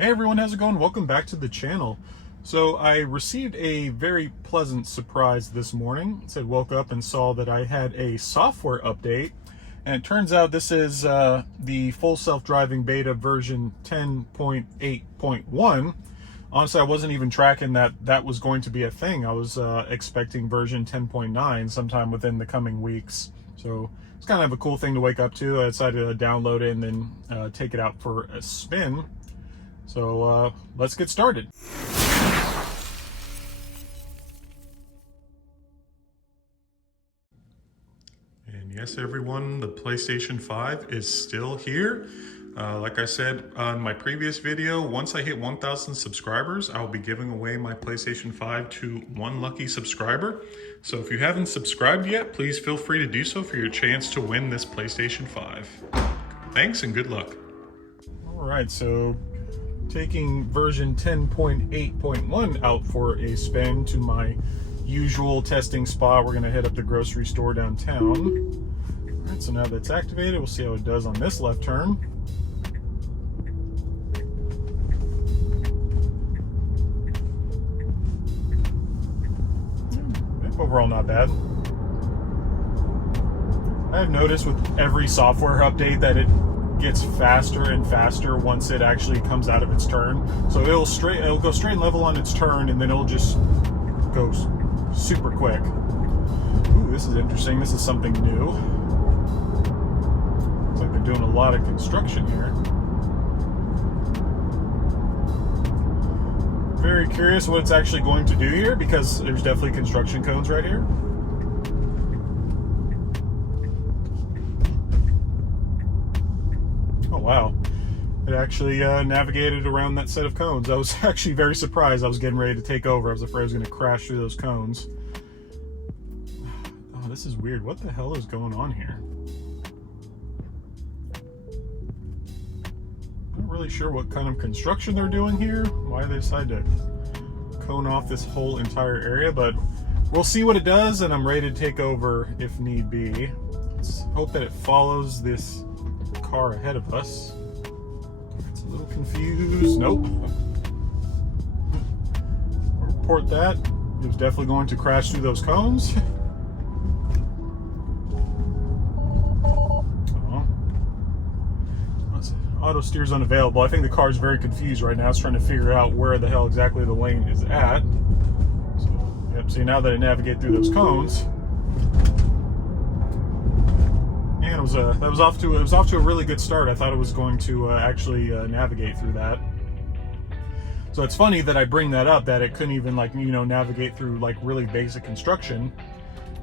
Hey everyone, how's it going? Welcome back to the channel. So I received a very pleasant surprise this morning. It said woke up and saw that I had a software update, and it turns out this is the full self-driving beta version 10.8.1. Honestly, I wasn't even tracking that was going to be a thing. I was expecting version 10.9 sometime within the coming weeks. So it's kind of a cool thing to wake up to. I decided to download it and then take it out for a spin. So let's get started. And yes, everyone, the PlayStation 5 is still here. Like I said on my previous video, once I hit 1,000 subscribers, I'll be giving away my PlayStation 5 to one lucky subscriber. So if you haven't subscribed yet, please feel free to do so for your chance to win this PlayStation 5. Thanks and good luck. All right, so taking version 10.8.1 out for a spin to my usual testing spot. We're going to hit up the grocery store downtown. All right, so now that's activated, we'll see how it does on this left turn. Overall, not bad. I've noticed with every software update that it gets faster and faster once it actually comes out of its turn. So it'll go straight and level on its turn, and then it'll just go super quick. Ooh, this is interesting. This is something new. Looks like they're doing a lot of construction here. Very curious what it's actually going to do here, because there's definitely construction cones right here. Wow, it actually navigated around that set of cones. I was actually very surprised. I was getting ready to take over. I was afraid I was going to crash through those cones. Oh, this is weird. What the hell is going on here? Not really sure what kind of construction they're doing here. Why they decided to cone off this whole entire area, but we'll see what it does, and I'm ready to take over if need be. Let's hope that it follows this car ahead of us. It's a little confused. Nope. I'll report that. It was definitely going to crash through those cones. Auto steer's unavailable. I think the car's very confused right now. It's trying to figure out where the hell exactly the lane is at. So, yep, see, now that I navigate through those cones, and it was off to a really good start. I thought it was going to actually navigate through that. So it's funny that I bring that up, that it couldn't even navigate through really basic construction,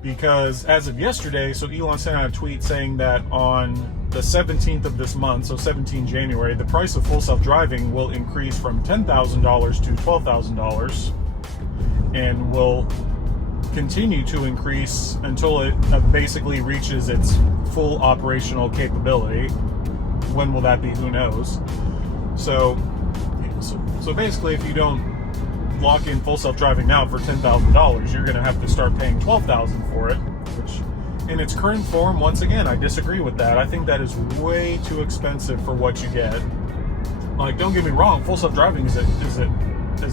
because as of yesterday, so Elon sent out a tweet saying that on the 17th of this month, so 17 January, the price of full self-driving will increase from $10,000 to $12,000, and will continue to increase until it basically reaches its full operational capability. When will that be? Who knows? So basically, if you don't lock in full self-driving now for $10,000, you're going to have to start paying $12,000 for it, which in its current form, once again, I disagree with that. I think that is way too expensive for what you get. Like, don't get me wrong, full self-driving is a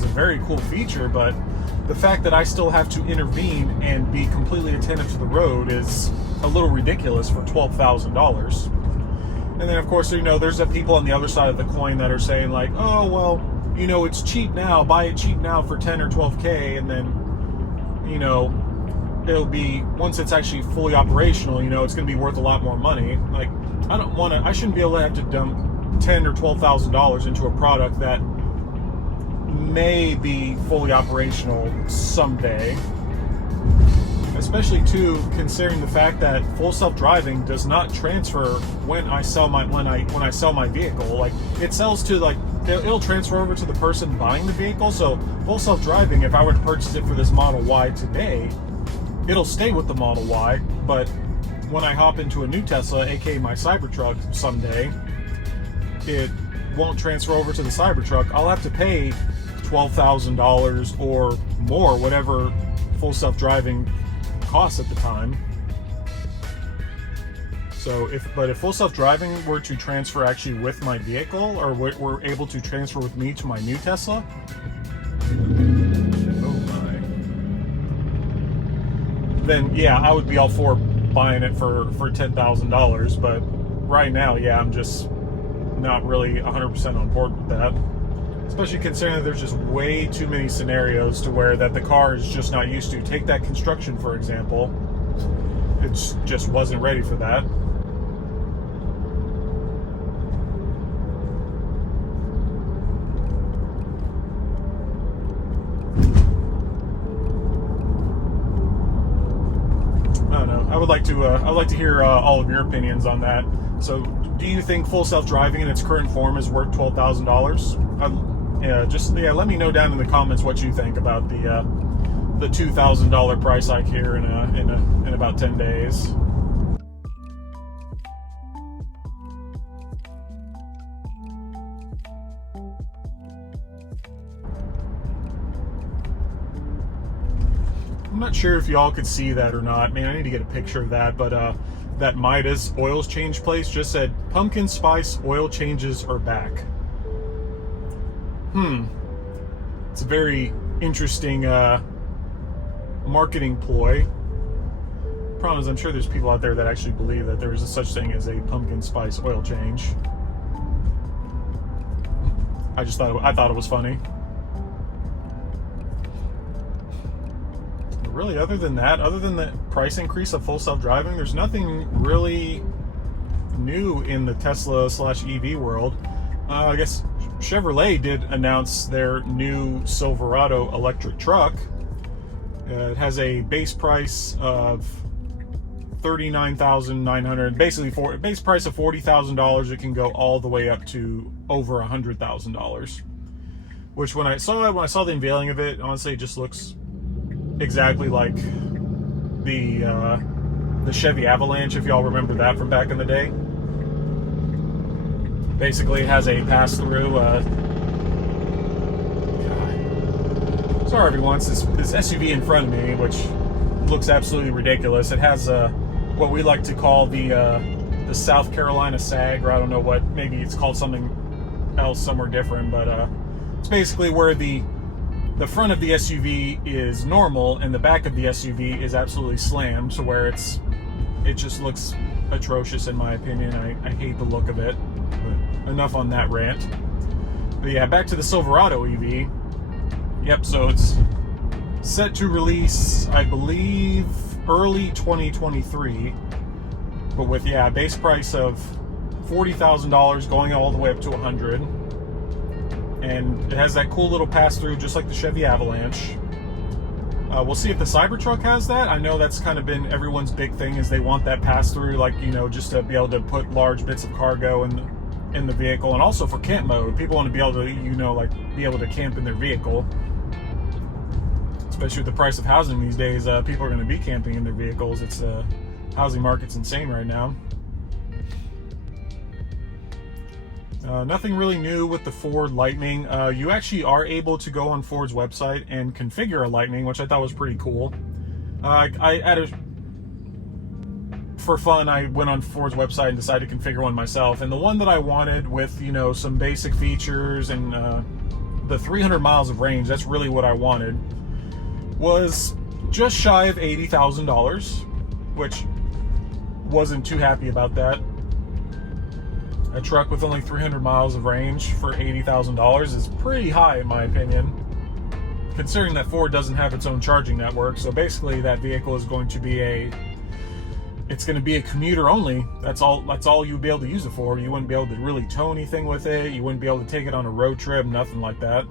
very cool feature, but the fact that I still have to intervene and be completely attentive to the road is a little ridiculous for $12,000. And then, of course, there's the people on the other side of the coin that are saying like, oh, well, it's cheap now, buy it cheap now for 10 or 12K, and then, it'll be, once it's actually fully operational, it's going to be worth a lot more money. Like, I shouldn't be able to have to dump $10,000 or $12,000 into a product that may be fully operational someday, especially too considering the fact that full self-driving does not transfer when I sell my vehicle. Like, it sells to it'll transfer over to the person buying the vehicle. So full self-driving, if I were to purchase it for this Model Y today, it'll stay with the Model Y, but when I hop into a new Tesla, aka my Cybertruck someday, it won't transfer over to the Cybertruck. I'll have to pay $12,000 or more, whatever full self-driving costs at the time. So if full self-driving were to transfer actually with my vehicle, or were able to transfer with me to my new Tesla, oh my, then yeah, I would be all for buying it for $10,000. But right now, yeah, I'm just not really 100% on board with that. Especially considering that there's just way too many scenarios to where that the car is just not used to. Take that construction, for example. It just wasn't ready for that. I don't know. I would like to hear all of your opinions on that. So, do you think full self-driving in its current form is worth $12,000? Let me know down in the comments what you think about the $2,000 price hike here in about 10 days. I'm not sure if y'all could see that or not. Man, I need to get a picture of that, but that Midas oils change place just said pumpkin spice oil changes are back. It's a very interesting marketing ploy. Problem is, I'm sure there's people out there that actually believe that there is a such thing as a pumpkin spice oil change. I thought it was funny. Really, other than the price increase of full self-driving, there's nothing really new in the Tesla / EV world. I guess Chevrolet did announce their new Silverado electric truck. It has a base price of $39,900. Basically, base price of $40,000. It can go all the way up to over $100,000. Which, when I saw the unveiling of it, honestly, it just looks exactly like the Chevy Avalanche, if y'all remember that from back in the day. Basically, it has a pass-through. Sorry, everyone. It's this SUV in front of me, which looks absolutely ridiculous. It has what we like to call the South Carolina sag, or I don't know what. Maybe it's called something else somewhere different, but it's basically where the front of the SUV is normal and the back of the SUV is absolutely slammed, so where it just looks atrocious in my opinion. I hate the look of it. But enough on that rant. But yeah, back to the Silverado EV. Yep, so it's set to release, I believe, early 2023. But with, yeah, a base price of $40,000 going all the way up to $100,000. And it has that cool little pass-through just like the Chevy Avalanche. We'll see if the Cybertruck has that. I know that's kind of been everyone's big thing, is they want that pass-through, like, you know, just to be able to put large bits of cargo in the vehicle, and also for camp mode. People want to be able to, you know, like, be able to camp in their vehicle. Especially with the price of housing these days, people are going to be camping in their vehicles. It's housing market's insane right now. Nothing really new with the Ford Lightning. You actually are able to go on Ford's website and configure a Lightning, which I thought was pretty cool. For fun, I went on Ford's website and decided to configure one myself. And the one that I wanted, with, you know, some basic features and the 300 miles of range, that's really what I wanted, was just shy of $80,000, which wasn't too happy about that. A truck with only 300 miles of range for $80,000 is pretty high in my opinion, considering that Ford doesn't have its own charging network. So basically that vehicle is going to be a commuter only. That's all you'd be able to use it for. You wouldn't be able to really tow anything with it. You wouldn't be able to take it on a road trip, nothing like that.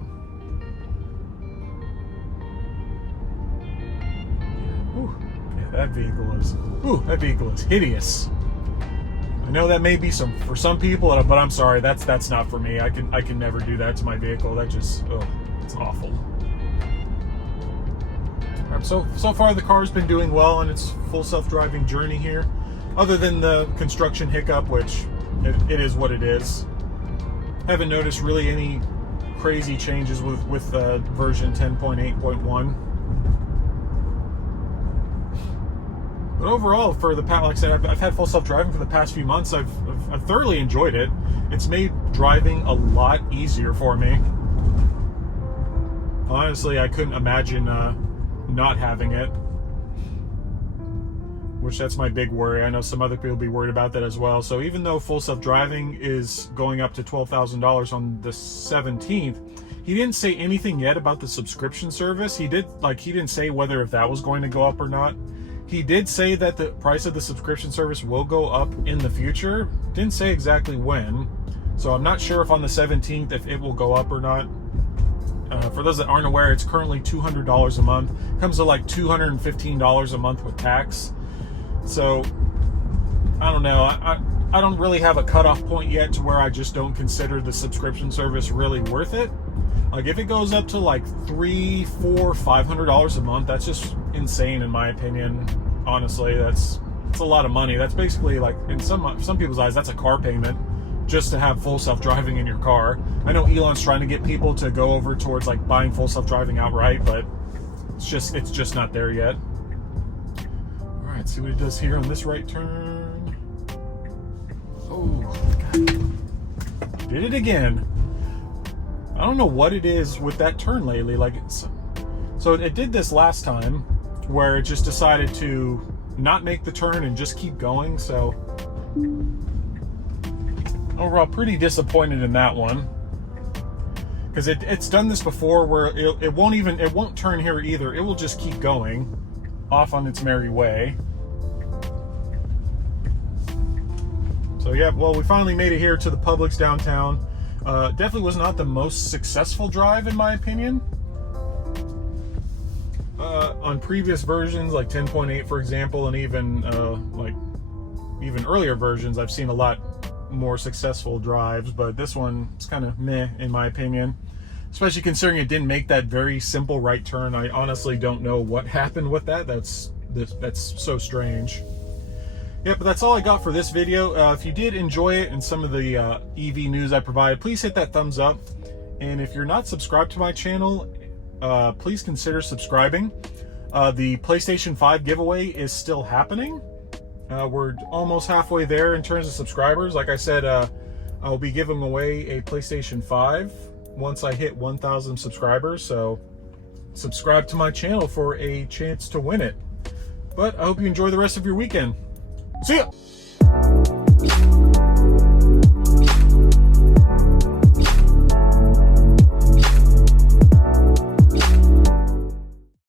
That vehicle is hideous. I know that may be for some people, but I'm sorry, that's not for me. I can never do that to my vehicle. That just, it's awful. So far the car's been doing well on its full self-driving journey here, other than the construction hiccup, which it is what it is. Haven't noticed really any crazy changes with version 10.8.1. But overall, for the past, like I said, I've had full self-driving for the past few months. I've thoroughly enjoyed it. It's made driving a lot easier for me. Honestly, I couldn't imagine not having it. Which, that's my big worry. I know some other people will be worried about that as well. So even though full self-driving is going up to $12,000 on the 17th, he didn't say anything yet about the subscription service. He didn't say whether if that was going to go up or not. He did say that the price of the subscription service will go up in the future. Didn't say exactly when. So I'm not sure if on the 17th if it will go up or not. For those that aren't aware, it's currently $200 a month. It comes to like $215 a month with tax. So I don't know. I don't really have a cutoff point yet to where I just don't consider the subscription service really worth it. Like if it goes up to like $300, $400, $500 a month, that's just insane in my opinion. Honestly, it's a lot of money. That's basically like, in some people's eyes, that's a car payment just to have full self-driving in your car. I know Elon's trying to get people to go over towards like buying full self-driving outright, but it's just not there yet. All right, see what it does here on this right turn. Oh, God. Did it again. I don't know what it is with that turn lately. Like, so it did this last time where it just decided to not make the turn and just keep going. So overall, pretty disappointed in that one, because it's done this before where it won't turn here either. It will just keep going off on its merry way. So yeah, well, we finally made it here to the Publix downtown. Definitely was not the most successful drive in my opinion. On previous versions like 10.8 for example, and even earlier versions, I've seen a lot more successful drives, but this one is kind of meh in my opinion, especially considering it didn't make that very simple right turn. I honestly don't know what happened with that. That's so strange. Yeah, but that's all I got for this video. If you did enjoy it and some of the EV news I provided, please hit that thumbs up. And if you're not subscribed to my channel, please consider subscribing. The PlayStation 5 giveaway is still happening. We're almost halfway there in terms of subscribers. Like I said, I'll be giving away a PlayStation 5 once I hit 1,000 subscribers. So subscribe to my channel for a chance to win it. But I hope you enjoy the rest of your weekend. See ya!